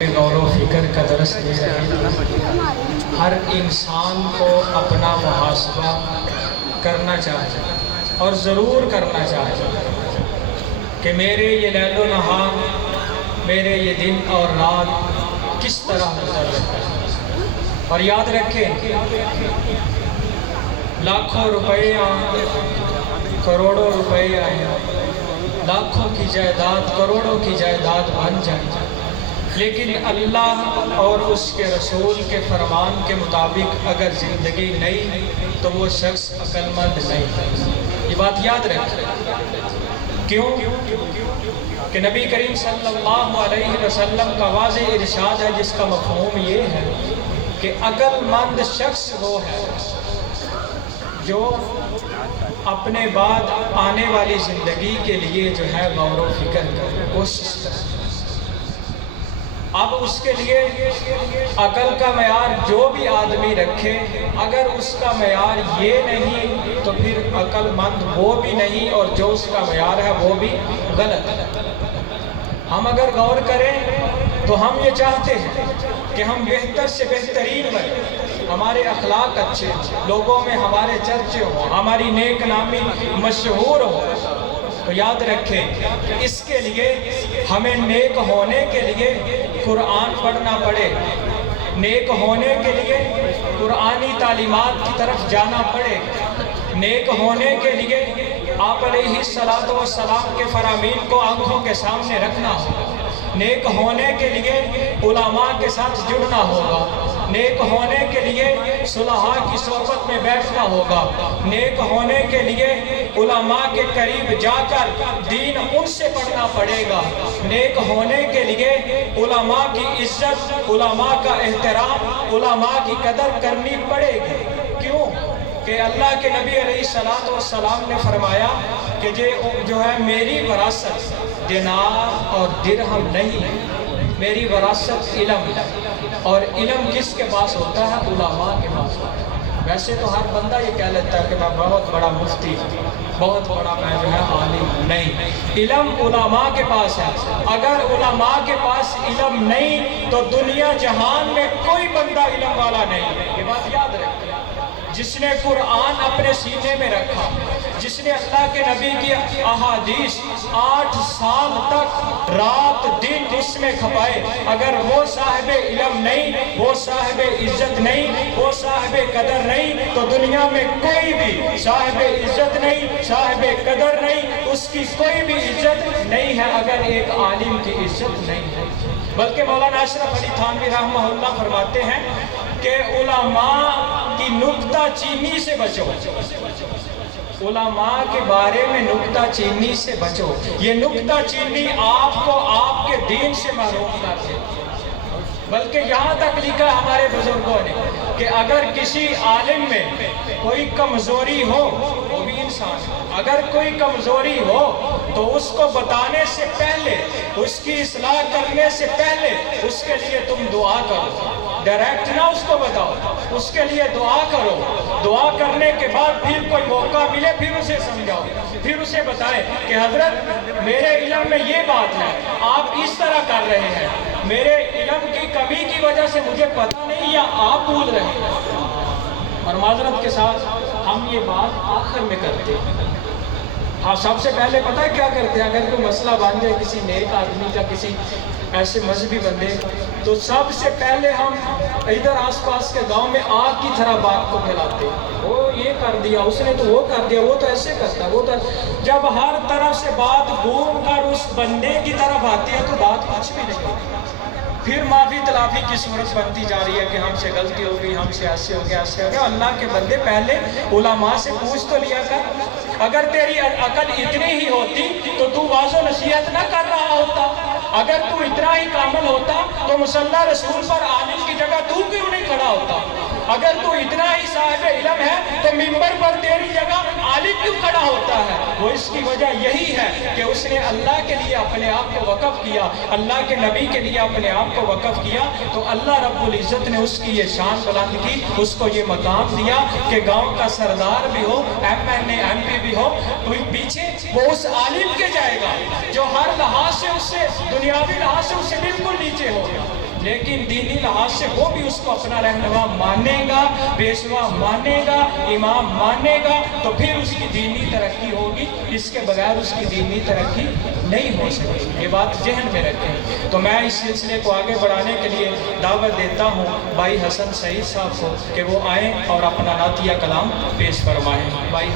गौर व फिक्र का दरस दे रहे हैं। हर इंसान को अपना मुहासबा करना चाहिए और ज़रूर करना चाहिए कि मेरे ये लैलो नहार, मेरे ये दिन और रात किस तरह गुजर रहा है। और याद रखें, लाखों रुपए आए, करोड़ों रुपए आए, लाखों की जायदाद करोड़ों की जायदाद बन जाए, लेकिन अल्लाह और उसके रसूल के फरमान के मुताबिक अगर ज़िंदगी नहीं तो वो शख्स अक्लमंद नहीं। ये बात याद रखें। क्यों? कि नबी करीम सल्लल्लाहु अलैहि वसल्लम का वाज़ेह इरशाद है, जिसका मफ़हूम ये है कि अक्लमंद शख्स वो है जो अपने बाद आने वाली ज़िंदगी के लिए जो है गौर व फिक्र करे, कोशिश करे। अब उसके लिए अकल का मयार जो भी आदमी रखे, अगर उसका मयार ये नहीं तो फिर अक्लमंद वो भी नहीं, और जो उसका मयार है वो भी गलत है। हम अगर गौर करें तो हम ये चाहते हैं कि हम बेहतर से बेहतरीन बने, हमारे अखलाक अच्छे हों, लोगों में हमारे चर्चे हों, हमारी नेक नामी मशहूर हो। तो याद रखें, इसके लिए हमें नेक होने के लिए कुरान पढ़ना पड़े, नेक होने के लिए कुरानी तालीमात की तरफ जाना पड़े, नेक होने के लिए आप अलैहिस्सलातु वस्सलाम के फरामीन को आंखों के सामने रखना होगा, नेक होने के लिए उलमा के साथ जुड़ना होगा, नेक होने के लिए सुलहा की सोबत में बैठना होगा, नेक होने के लिए उलमा के करीब जाकर दीन उनसे पढ़ना पड़ेगा, नेक होने के लिए उलमा की इज्जत, उलमा का एहतराम, उलमा की कदर करनी पड़ेगी। क्यों? कि अल्लाह के नबी अलैहिस्सलातु वस्सलाम ने फरमाया कि जो है मेरी वरासत दिनार और दिरहम नहीं है, मेरी वरासत इल्म है। और इल्म किसके पास होता है? उलमा के पास होता है। वैसे तो हर बंदा ये कह लेता है कि मैं बहुत बड़ा मुफ्ती, बहुत बड़ा मैं जो है आलिम, नहीं, इल्म उलमा के पास है। अगर उलमा के पास इल्म नहीं तो दुनिया जहान में कोई बंदा इल्म वाला नहीं है। ये बात याद रखें। जिसने कुरान अपने सीने में रखा, जिसने अल्लाह के नबी की अहादीस 8 साल तक रात दिन उसमें खपाए, अगर वो साहिब इल्म नहीं, वो साहिब इज्जत नहीं, वो साहिब कदर नहीं, तो दुनिया में कोई भी साहिब इज्जत नहीं, साहिब कदर नहीं, उसकी कोई भी इज्जत नहीं है अगर एक आलिम की इज्जत नहीं है। बल्कि मौलाना अशरफ अली थानवी रहमहुल्लाह फरमाते हैं कि उलमा की नुक्ता चीनी से बचो, उलमा के बारे में नुक्ता चीनी से बचो। ये नुक्ता चीनी आपको आपके दीन से महरूम कर दे। बल्कि यहाँ तक लिखा हमारे बुजुर्गों ने कि अगर किसी आलिम में कोई कमजोरी हो, वो भी इंसान है, अगर कोई कमजोरी हो तो उसको बताने से पहले, उसकी इस्लाह करने से पहले उसके लिए तुम दुआ करो, डायरेक्ट ना उसको बताओ, उसके लिए दुआ करो। दुआ करने के बाद फिर कोई मौका मिले फिर उसे समझाओ, फिर उसे बताए कि हजरत मेरे इल्म में ये बात है, आप इस तरह कर रहे हैं, मेरे इल्म की कमी की वजह से मुझे पता नहीं या आप भूल रहे हैं। और माजरत के साथ हम ये बात आखिर में करते हैं। हाँ, सबसे पहले पता है क्या करते हैं? अगर कोई मसला बन जाए किसी नेक आदमी का, किसी ऐसे मजहबी बंदे, तो सबसे पहले हम इधर आसपास के गांव में आग की तरह बात को फैलाते हैं। वो ये कर दिया, उसने तो वो कर दिया, वो तो ऐसे करता, वो तो। जब हर तरफ से बात घूम कर उस बंदे की तरफ आती है तो बात कुछ भी नहीं होती। फिर माफी तलाफी की सूरत बनती जा रही है कि हमसे गलती हो गई, हमसे ऐसे हो गया, ऐसे हो गया। अल्लाह के बंदे पहले उलमा से पूछ तो लिया कर। अगर तेरी अकल इतनी ही होती तो तू वाज़ो नसीहत न कर रहा होता। अगर तू इतना ही कामिल होता तो मुसल्ला रसूल पर आलिम की जगह तू क्यों नहीं खड़ा होता? अगर तू इतना ही साहिब इल्म है तो मिंबर पर तेरी जगह आलिम क्यों खड़ा होता है? वो इसकी वजह यही है कि उसने अल्लाह के लिए अपने आप को वक़फ़ किया, अल्लाह के नबी के लिए अपने आप को वक़फ़ किया, तो अल्लाह रब्बुल इज़्ज़त ने उसकी ये शान बुलंद की, उसको ये मकाम दिया कि गाँव का सरदार भी हो, MNA MP भी हो, तो पीछे वो उस आलिम के जाएगा जो हर लिहाज से उससे, दुनियावी लिहाज से उससे बिल्कुल नीचे होगा। لیکن دینی لحاظ سے وہ بھی اس کو اپنا رہنما مانے گا، پیشوا مانے گا، امام مانے گا، تو پھر اس کی دینی ترقی ہوگی، اس کے بغیر اس کی دینی ترقی نہیں ہو سکتی۔ یہ بات ذہن میں رکھیں۔ تو میں اس سلسلے کو آگے بڑھانے کے لیے دعوت دیتا ہوں بھائی حسن سعید صاحب کو کہ وہ آئیں اور اپنا نعتیہ کلام پیش فرمائیں۔ بھائی